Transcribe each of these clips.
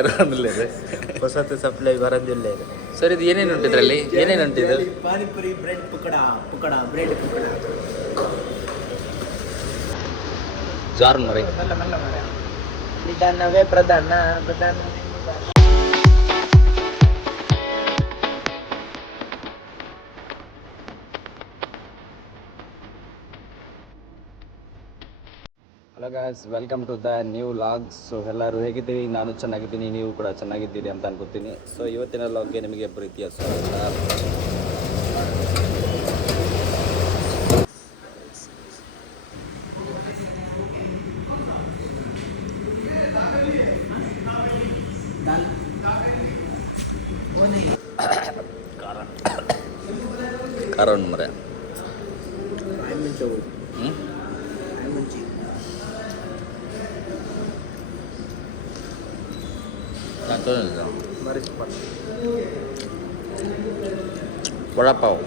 ಎರಡಲ್ಲೇ ಇದೆ. ಹೊಸತು ಸಪ್ಲೈ ಬರೋದಿಲ್ಲ ಇದು. ಸರ್ ಇದು ಏನೇನು ಉಂಟು ಇದರಲ್ಲಿ? ಏನೇನು ಉಂಟು ಇದು? Panipuri, bread pakoda, bread pakoda. ಜಾರ್ ಮರೆ ನಿಧಾನವೇ ಪ್ರಧಾನ. Hello guys, welcome to the new vlogs. So ಎಲ್ಲರೂ ಹೇಗಿದ್ದೀರಿ? ನಾನು ಚೆನ್ನಾಗಿದ್ದೀನಿ, ನೀವು ಕೂಡ ಚೆನ್ನಾಗಿದ್ದೀರಿ ಅಂತ ಅನ್ಕೋತೀನಿ. ಸೊ ಇವತ್ತಿನ ವ್ಲಾಗ್ಗೆ ನಿಮಗೆ ಪ್ರೀತಿಯ ಸ್ವಾಗತ. ಖಾರ ಮರೆ ವಡಪಾವ್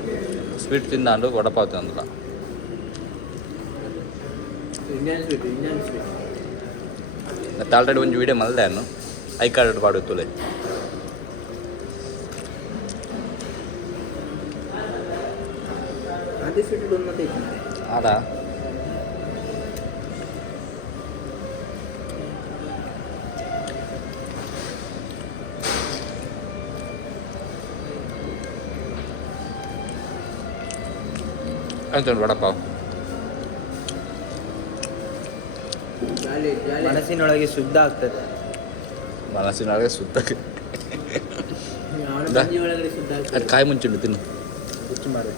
ಸ್ವೀಟ್ ತಿಂದಾಂಡು ವಡಪಾವ್ ತಿಂದಿಲ್ಲ. ಮತ್ತೆ ಆಲ್ರೆಡಿ ಒಂದು ವೀಡಿಯೋ ಮಲ್ದಾನು ಐ ಕಾರ್ಡ್ ಪಾಡುತ್ತಲೆ ಆದ ಅಂತ ವಡಪಾವ್ ಮನಸ್ಸಿನೊಳಗೆ ಶುದ್ಧ ಆಗ್ತದೆ. ಮನಸ್ಸಿನೊಳಗೆ ಶುದ್ಧ ಒಳಗಡೆ ಶುದ್ಧ ಆಗ್ತದೆ. ಅದು ಕಾಯಿ ಮುಂಚೆ ತಿನ್ನು. ಹುಚ್ಚು ಮಾರು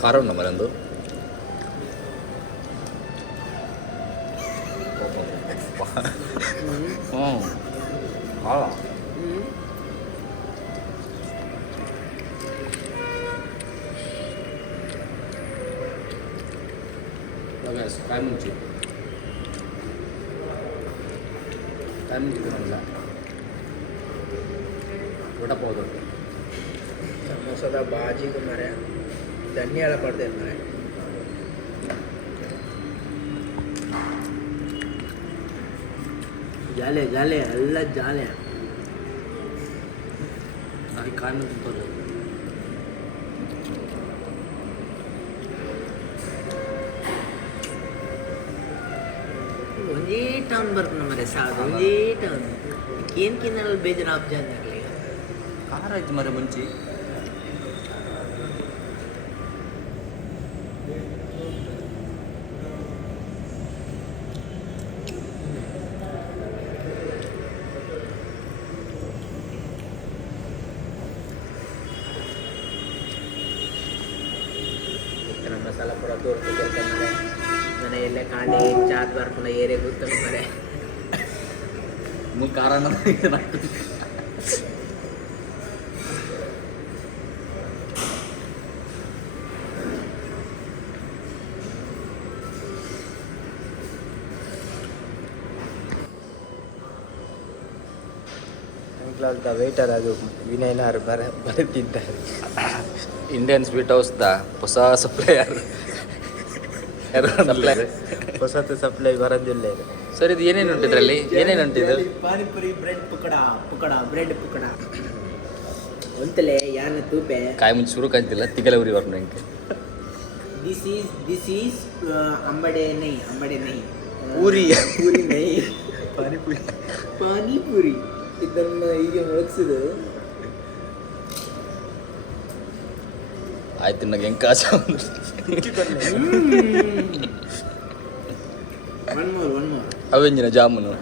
ಖಾರ ಉಂಡ ಮರಂದು ಖಾರ ಕಾಯಿ ಮುಂಚೆ ತಿನ್ನಲ್ಲ. ವಡಪಾವ್ ದೊಡ್ಡ ಸಮೋಸದ ಬಾಜಿಗೆ ಮರೆ ಧನ್ಯಾಳ ಪಡ್ದೆ ಮರೆ. ಜಾಲೆ ಜಾಲೆ ಎಲ್ಲ ಜಾಲೆ. ಅದು ಕಾಯಿ ಮುಂಚೆ ತೋಲ್ಲ ಒಂದೇ ಟೌನ್ ಬರ್ತದೆ ಮರೆ ಸಾಕು. ಒಂದೇ ಟೌನ್ ಏನು ಕಿನ್ನಲ್ಲ ಬೇಜಾರು ಆಪ್ ಜಾನ್ ಆಗಲಿ. ಖಾರ ಆಯ್ತು ಮರೆ ಮುಂಚೆ. ಮಸಾಲ ಪುರ ತೋರಿಸ್ಬೇಕು ಮರೆ. ನನಗೆ ಎಲ್ಲ ಕಾಂಡೆ ಚಾಟ್ ಬರ್ಕೊಂಡು ಏರಿಯಾಗೆ ಗೊತ್ತಲ್ಲ ಮರೆ. ಖಾರ ಅಂಕ್ಲಾಲ್ದ ವೇಟರ್ ಅದು ವಿನಯನಾರು ಬರೆದಿದ್ದಾರೆ. ಇಂಡಿಯನ್ ಸ್ವೀಟ್ ಹೌಸ್ ದ ಹೊಸ ಸಪ್ಲೈಯರ್. ಹೊಸತು ಸಪ್ಲೈ ಬರೋದಿಲ್ಲ ಇದು. ಸರ್ ಇದು ಏನೇನು ಉಂಟು ಇದರಲ್ಲಿ? ಏನೇನು ಉಂಟು ಇದು? Panipuri, bread pakoda, bread pakoda. ಒಂತಲೇ ಯಾನ ತೂಪೆ ಕಾಯಿ ಮುಂಚೆ ಶುರು ಕಾಣ್ತಿಲ್ಲ ತಿಗಲ ಉರಿ ಬರ್ನು ಹೆಂಗೆ. ದಿಸ್ ಈಸ್ ಅಂಬಡೆ ನೈ ಪೂರಿ ಪೂರಿ ನೈ ಪಾನಿಪುರಿ. ಇದನ್ನು ಹೀಗೆ ಮೊಳಗಿಸಿದು ಆಯ್ತು. ನನಗೆ ಹೆಂಗೆ ಕಾಸ ಅವೆಂಜಿನ ಜಾಮೂನು ಅದು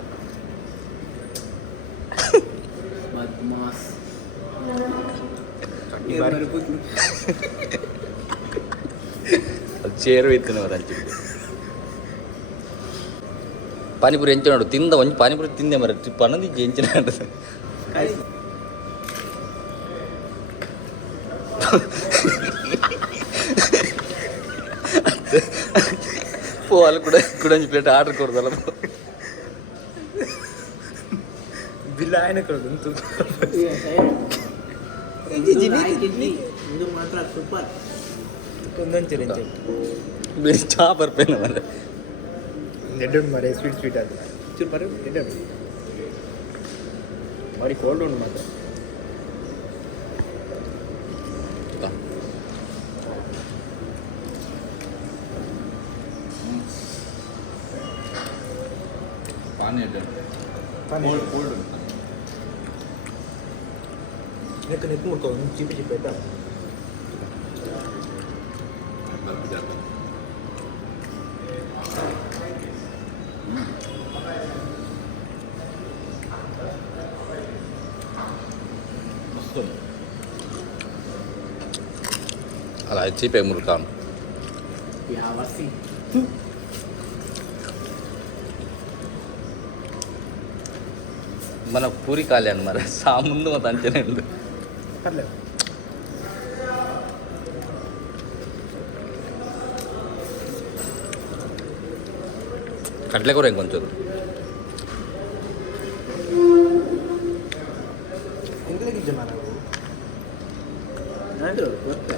ಚೇರು ಇತ್ತು ಅವರ ಹಂಚಿ. ಪಾನಿಪುರಿ ಹೆಂಚ ನೋಡು ತಿಂದ ಒಂಚು ಪಾನಿಪುರಿ ತಿಂದೆ ಮರ ಪನ್ನದಿ ಹೆಂಚಿನ వాళ్ళు కూడా గురించి ప్లేట్ ఆర్డర్ కొడదాం ಬಿಲ್ ఆయన ಕೊಡಂತು ಇದು ಮಾತ್ರ ಸೂಪರ್ ಕೊಂದೊಂಚು మీరు చాపర్ పైన మరి నెడ్డు మరే స్వీట్ స్వీట్ అది ಚೂರು ಬರೀ ಎಡೆ ಬಾಡಿ ಕೋಲ್ಡ್ ಉಂಟು ಮಾತ್ರ ಪಾನಿ ಇದೆ ಕೋಲ್ಡ್ ಉಂಟು ನೆಕ್ ಮುಡ್ಕೊ ಚಿಪ್ಪಿ ಚಿಪ್ಪಿ ಆಯ್ತಾ ಅಲ್ಲ ಚೀಪೆ ಮುರ್ಕಾನು ಯಾವ ಸಿ మన పూరి కాలేను మరి సా ముందు మొత్తం అంతేనే ఉంది పర్లేదు కట్లే కూర ఇంకొంచెం ಎಂಗ್ಲಿಗೆ ಜನ ನಾವು ಗೊತ್ತಾ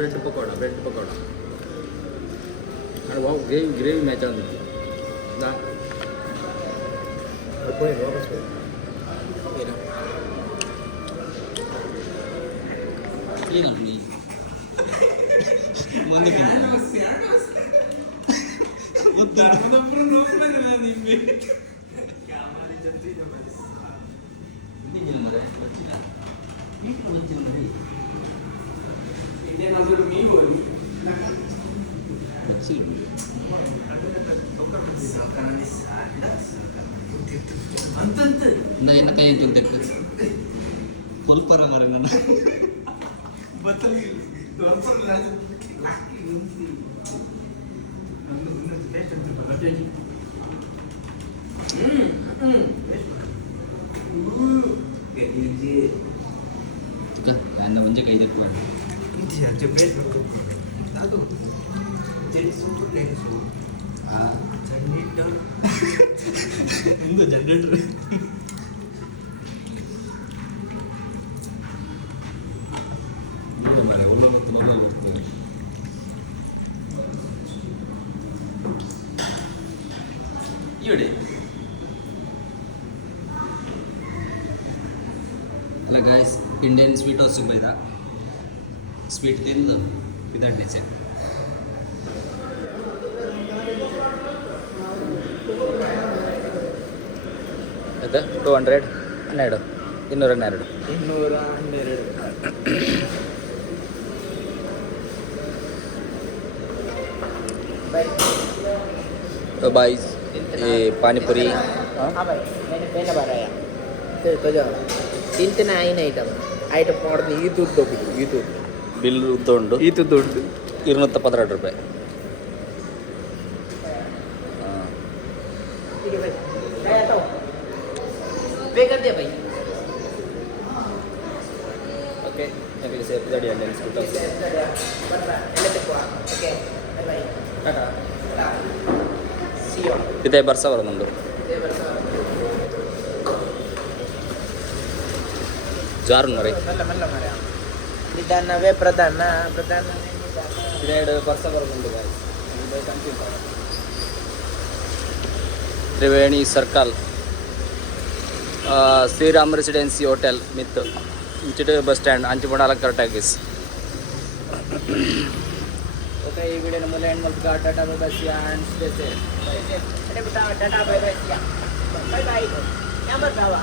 ब्रेड पकौड़ा अरे वाह ग्रेवी मैच आंदी ना कोई वापस ಏನಂತ ಮಂದಿ ನನ್ನ ಕೈ ತೆಗ್ದು ಕೊಲ್ಪರ ಮರ ನನ್ನ ನನ್ನ ಮುಂಚೆ ಕೈ ತೆಗ್ದು ಅದು ಜೆಡಿಸು ಜನರೇಟರ್ ಮುಂದೆ ಜನರೇಟರ್ ನೋಡಿ ಮರೆ ಒಳ್ಳೆ ಹೋಗ್ತದೆ ಇವಿಡೆ ಅಲ್ಲ ಗಾಯ್ಸ್ ಇಂಡಿಯನ್ ಸ್ವೀಟ್ ಹೌಸಿಗೆ ಬೈದ ಸ್ವೀಟ್ ತಿಂದು ಇದನ್ನೇ ಸೆ ಆಯ್ತಾ 200 12 212 तो भाई ये पानी पूरी हाँ भाई मैंने पहले बार आया तो जाओ ತಿಂತೇನೆ ಐಟಮ್ ಮಾಡಿದ್ನಿ ಈ ದುಡ್ಡು ಈ ದುಡ್ಡು ಬಿಲ್ ಉದ್ದುಂಡು ಇದು ದುಡ್ಡು 272 ರೂಪಾಯಿ ठीक है भाई मैं आता हूँ पे कर दिया भाई ಓಕೆ ನಮಗೆ ಸೇಫ್ ಗಾಡಿ ಅಲ್ಲಿ okay bye tata see you ಇದೇ ಬರ್ಸ ಬರೋ ನಮ್ಮದು ಜಾರು ಮರೆ ಮಲ್ಲ ಮಲ್ಲ ಮರ ನಿಧಾನವೇ ಪ್ರಧಾನ ಇದೇ ಬರ್ಸ ಬರೋ ನಮ್ಮದು ಗಾಡಿ Triveni circle Shriram residency hotel ಮಿತ್ ಇಂಚಿಟ ಬಸ್ ಸ್ಟ್ಯಾಂಡ್ ಅಂಚಿಪೊಂಡಾಲ ಕರೆಕ್ಟಾಗಿಸ್ ಓಕೆ ಈ ವಿಡಿಯೋ ನಮ್ಮಲ್ಲಿ ಎಂಡ್ ಮಾಡ್ತಾ tata bye bye and stay safe अरे बेटा tata bye bye bye bye number बाबा